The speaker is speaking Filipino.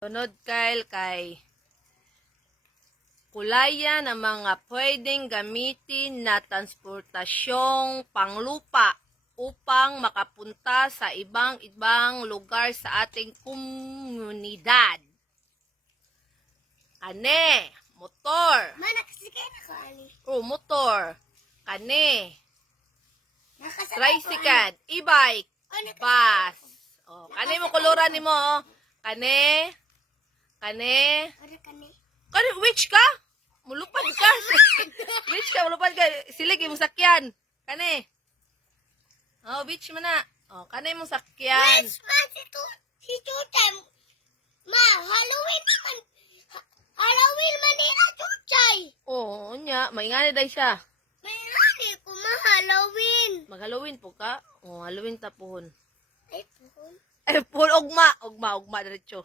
Sunod kay kulayan ang mga pwedeng gamitin na transportasyong panglupa upang makapunta sa ibang lugar sa ating komunidad. Kane, motor. Nakasakay na ko, Ali. Motor. Kane, Nakasakay ko, tricycle, e-bike, bus. Kane mo kuluran nimo, oh. Kane. Which ka? Mulupad ka. Which ka? Mulupad ka. Silig yung sakyan. Kane. Which man na. Kane mong sakyan. Which man si Chuchay? Ma, Halloween man nila, Chuchay. Nya. Maingani day siya. May nani ko Halloween. Mag-Halloween po ka? Halloween tapuhon. Ay, puhon. Ugma diretso.